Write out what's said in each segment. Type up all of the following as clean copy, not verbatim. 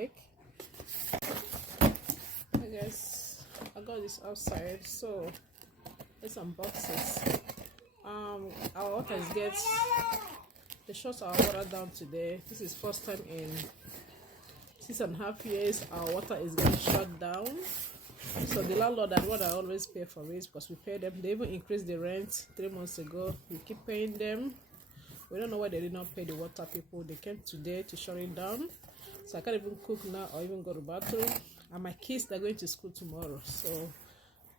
I guess I got this outside, so let's unbox it. Our water is they shut our water down today. This is first time in 6.5 years our water is getting shut down. So the landlord and what I always pay for it because we pay them. They even increased the rent 3 months ago. We keep paying them. We don't know why they did not pay the water people. They came today to shut it down. So I can't even cook now or even go to the bathroom. And my kids, they're going to school tomorrow. So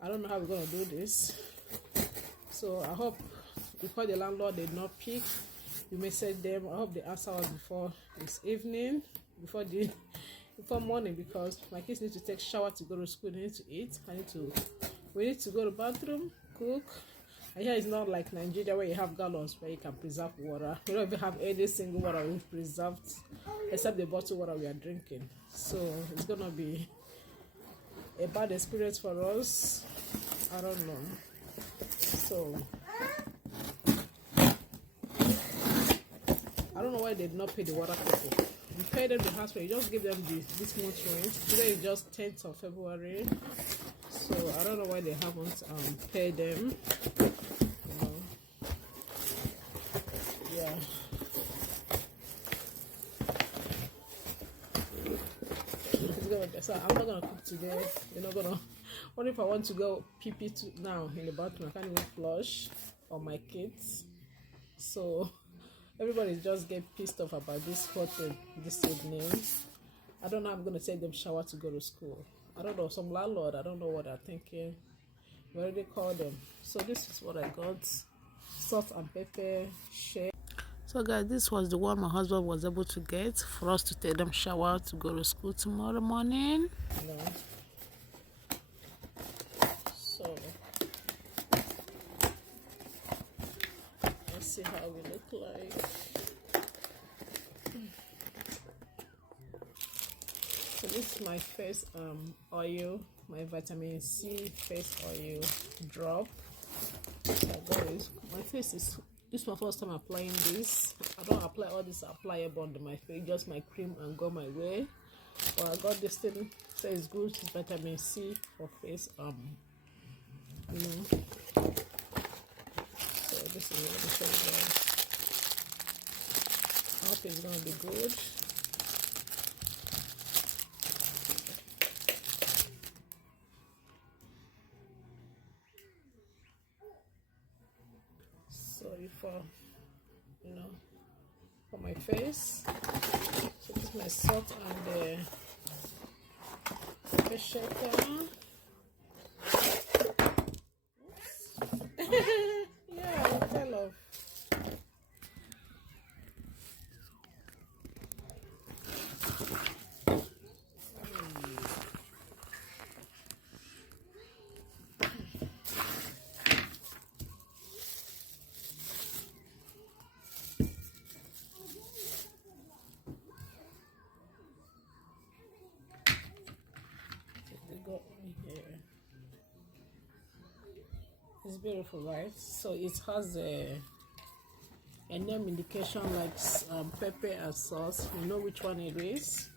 I don't know how we're going to do this. So I hope before the landlord did not pick, we message them. I hope they answer us before this evening, before morning, because my kids need to take shower to go to school. They need to eat. We need to go to the bathroom, cook. And here it's not like Nigeria where you have gallons where you can preserve water. We don't even have any single water we've preserved except the bottled water we are drinking. So it's gonna be a bad experience for us. I don't know. So I don't know why they did not pay the water people. We pay them the house rent. You just give them this month's rent. Today is just 10th of February. So I don't know why they haven't paid them. Yeah. So I'm not gonna cook today. You're not gonna. What if I want to go pee now in the bathroom? I can't even flush for my kids. So everybody just get pissed off about this hotel this evening. I don't know how I'm gonna take them shower to go to school. I don't know, some landlord, I don't know what they're thinking. We already called them. So this is what I got. Salt and pepper shake. So guys, this was the one my husband was able to get for us to take them shower to go to school tomorrow morning. So let's see how we look like. So this is my face oil, my vitamin C face oil drop. My face is, this is my first time applying this. I don't apply all this applicable on my face, just my cream and go my way. But I got this thing, so it's good. It's vitamin C for face. So this is what I'm showing you guys. I hope it's gonna be good. Sorry for for my face. So this is my salt and pepper shaker. Yeah, I tell of. Got me here. It's beautiful, right? So it has a name indication like pepper and sauce. You know which one it is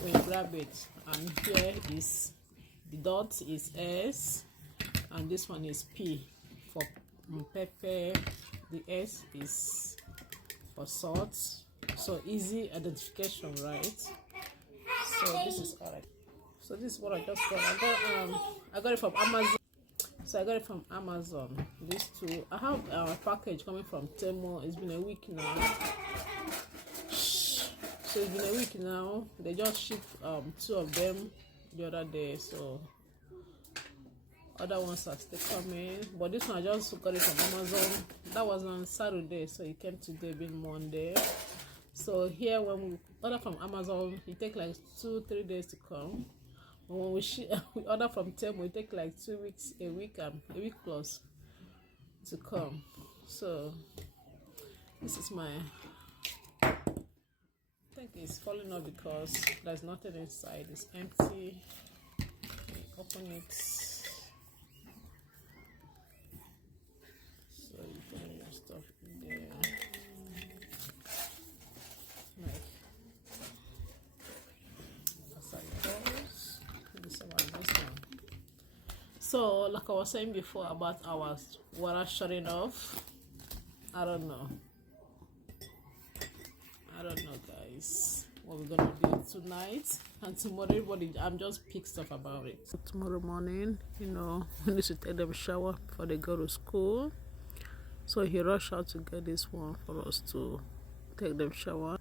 when you grab it. And here is the dot is S, and this one is P for pepper. The S is for salt. So easy identification, right? So this is alright. So this is what I just got. I got it from Amazon. So I got it from Amazon. These two. I have a package coming from Temu. It's been a week now. So it's been a week now. They just shipped 2 of them the other day. So other ones are still coming. But this one I just got it from Amazon. That was on Saturday, so it came today being Monday. So here when we order from Amazon, it takes like 2-3 days to come. When we order from Temu, it takes like 2 weeks, a week plus to come. So this is my, I think it's falling off because there's nothing inside. It's empty. Okay, open it. So you put your stuff in there. So like I was saying before about our water shutting off, I don't know, guys, what we're gonna do tonight and tomorrow. Everybody, I'm just pissed off about it. So tomorrow morning, we need to take them a shower before they go to school. So he rushed out to get this one for us to take them shower.